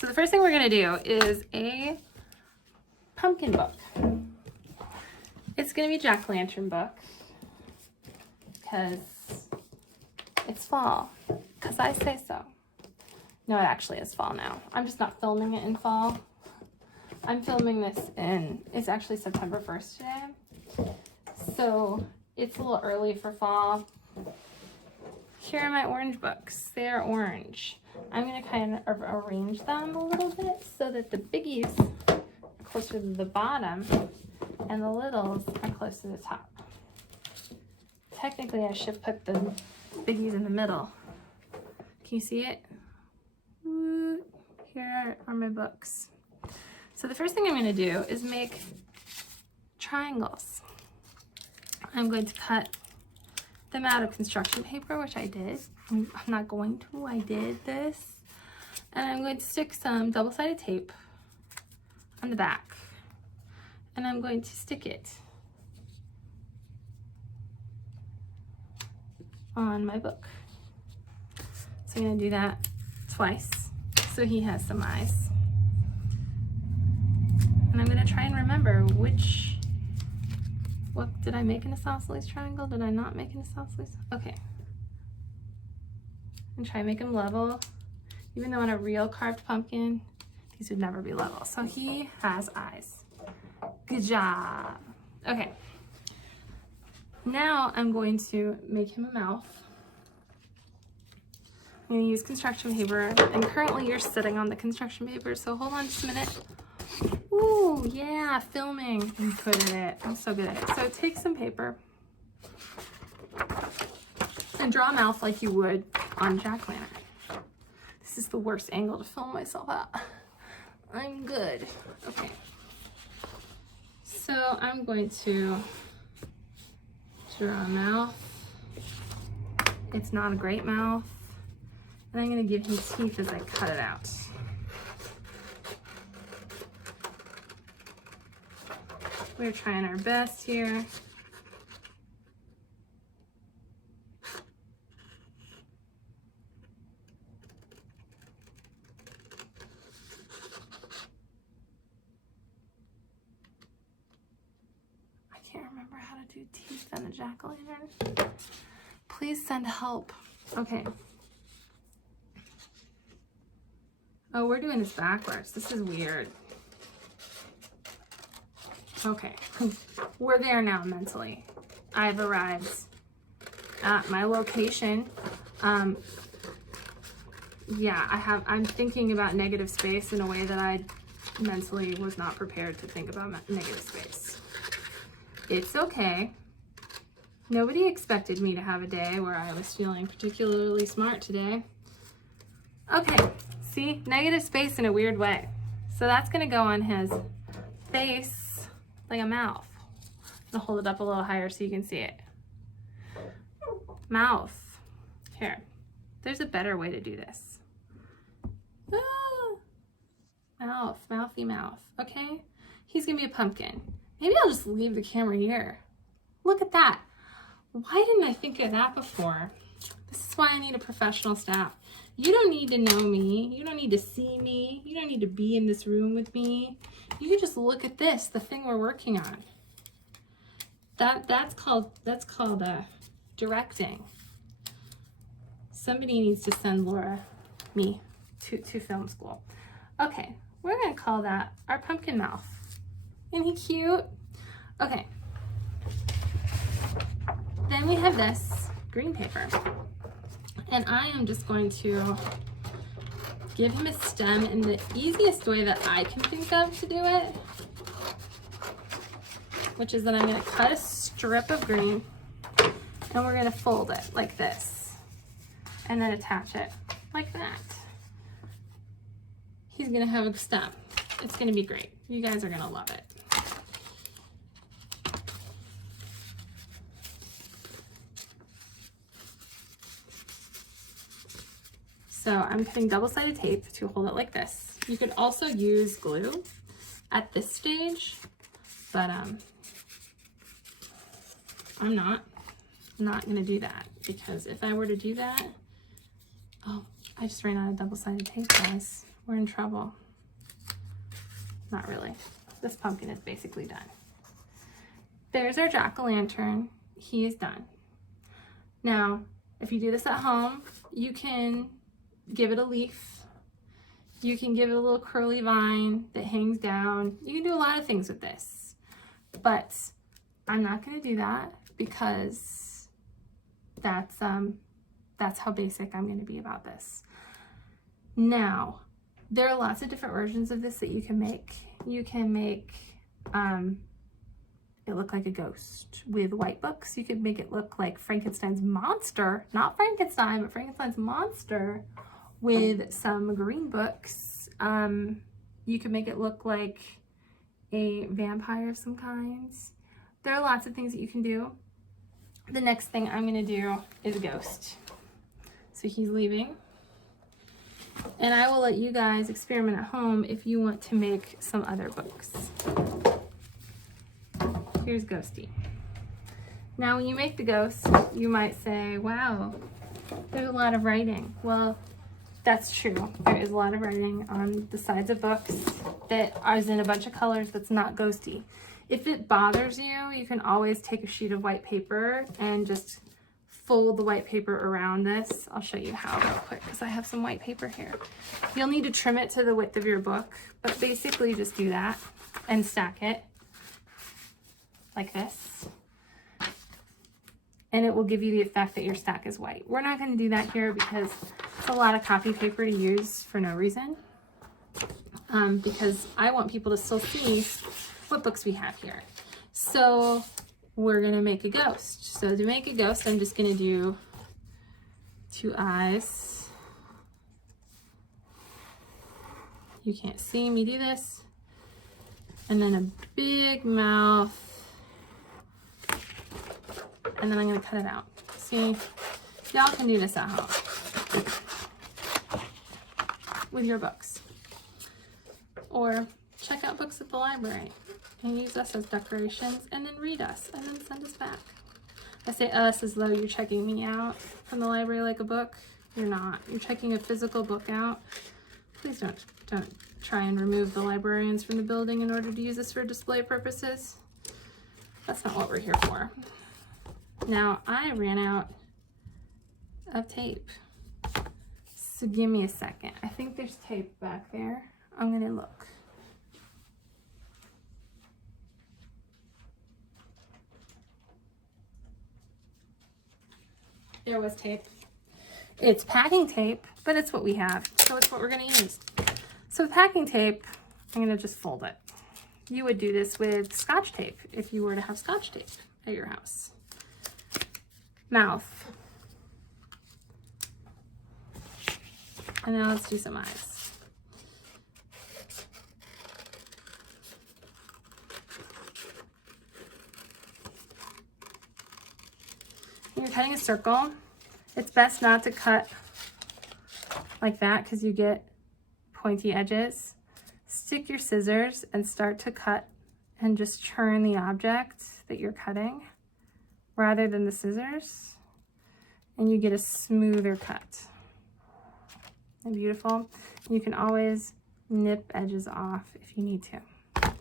So the first thing we're gonna do is a pumpkin book. It's gonna be a jack-o'-lantern book because it's fall, because I say so. No, it actually is fall now. I'm just not filming it in fall. I'm filming this it's actually September 1st today. So it's a little early for fall. Here are my orange books. They are orange. I'm gonna kind of arrange them a little bit so that the biggies are closer to the bottom and the littles are close to the top. Technically, I should put the biggies in the middle. Can you see it? Here are my books. So the first thing I'm gonna do is make triangles. I'm going to cut them out of construction paper, which I did. I'm not going to, I did this. And I'm going to stick some double-sided tape on the back. And I'm going to stick it on my book. So I'm gonna do that twice, so he has some eyes. And I'm gonna try and remember what did I make an isosceles triangle? Did I not make an isosceles? Okay. And try and make them level. Even though on a real carved pumpkin, these would never be level. So he has eyes. Good job. Okay. Now I'm going to make him a mouth. I'm gonna use construction paper, and currently you're sitting on the construction paper, so hold on just a minute. Ooh, yeah, filming. I'm good at it. I'm so good at it. So take some paper and draw a mouth like you would on jack-o'-lantern. This is the worst angle to film myself at. I'm good. Okay. So I'm going to draw a mouth. It's not a great mouth. And I'm going to give him teeth as I cut it out. We're trying our best here. I can't remember how to do teeth on a jack-o'-lantern. Please send help. Okay. Oh, we're doing this backwards. This is weird. Okay, we're there now mentally. I've arrived at my location. Yeah, I'm thinking about negative space in a way that I mentally was not prepared to think about negative space. It's okay. Nobody expected me to have a day where I was feeling particularly smart today. Okay, see, negative space in a weird way. So that's gonna go on his face like a mouth. I'm gonna hold it up a little higher so you can see it. Mouth. Here, there's a better way to do this. Ah. Mouth, mouthy mouth, okay? He's gonna be a pumpkin. Maybe I'll just leave the camera here. Look at that. Why didn't I think of that before? This is why I need a professional staff. You don't need to know me. You don't need to see me. You don't need to be in this room with me. You can just look at this, the thing we're working on. That's called directing. Somebody needs to send me to film school. Okay, we're gonna call that our pumpkin mouth. Isn't he cute? Okay. Then we have this green paper. And I am just going to give him a stem in the easiest way that I can think of to do it, which is that I'm going to cut a strip of green and we're going to fold it like this and then attach it like that. He's going to have a stem. It's going to be great. You guys are going to love it. So I'm putting double-sided tape to hold it like this. You could also use glue at this stage, but I'm not gonna do that, because if I were to do that, oh, I just ran out of double-sided tape, guys. we're in trouble. Not really. This pumpkin is basically done. There's our jack-o'-lantern. He is done. Now, if you do this at home, you can give it a leaf. You can give it a little curly vine that hangs down. You can do a lot of things with this, but I'm not going to do that because that's how basic I'm going to be about this. Now, there are lots of different versions of this that you can make. You can make it look like a ghost with white books. You could make it look like Frankenstein's monster, not Frankenstein, but Frankenstein's monster with some green books. You could make it look like a vampire of some kinds. There are lots of things that you can do. The next thing I'm gonna do is a ghost. So he's leaving. And I will let you guys experiment at home if you want to make some other books. Here's Ghosty. Now when you make the ghost, you might say, wow, there's a lot of writing. Well, that's true. There is a lot of writing on the sides of books that is in a bunch of colors that's not ghosty. If it bothers you, you can always take a sheet of white paper and just fold the white paper around this. I'll show you how real quick because I have some white paper here. You'll need to trim it to the width of your book, but basically just do that and stack it like this. And it will give you the effect that your stack is white. We're not going to do that here because it's a lot of copy paper to use for no reason. Because I want people to still see what books we have here. So we're going to make a ghost. So to make a ghost, I'm just going to do 2 eyes. You can't see me do this. And then a big mouth. And then I'm going to cut it out. See, y'all can do this at home with your books. Or check out books at the library and use us as decorations and then read us and then send us back. I say us as though you're checking me out from the library like a book. You're not. You're checking a physical book out. Please don't try and remove the librarians from the building in order to use this for display purposes. That's not what we're here for. Now, I ran out of tape, so give me a second. I think there's tape back there. I'm gonna look. There was tape. It's packing tape, but it's what we have, so it's what we're gonna use. So with packing tape, I'm gonna just fold it. You would do this with Scotch tape if you were to have Scotch tape at your house. Mouth. And now let's do some eyes. When you're cutting a circle, it's best not to cut like that because you get pointy edges. Stick your scissors and start to cut and just turn the object that you're cutting rather than the scissors, and you get a smoother cut. And beautiful. You can always nip edges off if you need to.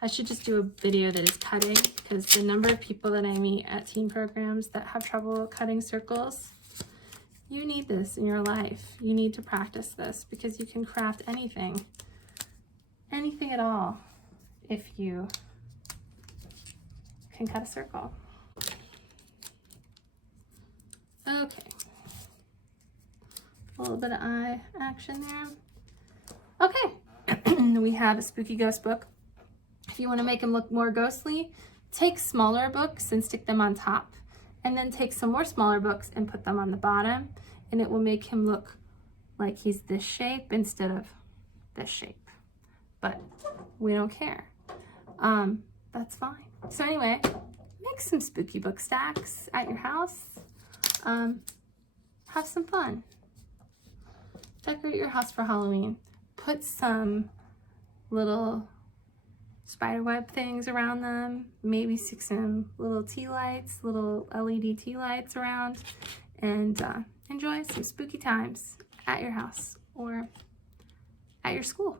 I should just do a video that is cutting because the number of people that I meet at teen programs that have trouble cutting circles, you need this in your life. You need to practice this because you can craft anything at all if you can cut a circle. Okay, a little bit of eye action there. Okay, we have a spooky ghost book. If you want to make them look more ghostly, take smaller books and stick them on top, and then take some more smaller books and put them on the bottom, and it will make him look like he's this shape instead of this shape. But we don't care. That's fine. So anyway, make some spooky book stacks at your house. Have some fun. Decorate your house for Halloween. Put some little spiderweb things around them. Maybe stick some little tea lights, little LED tea lights around, and enjoy some spooky times at your house or at your school.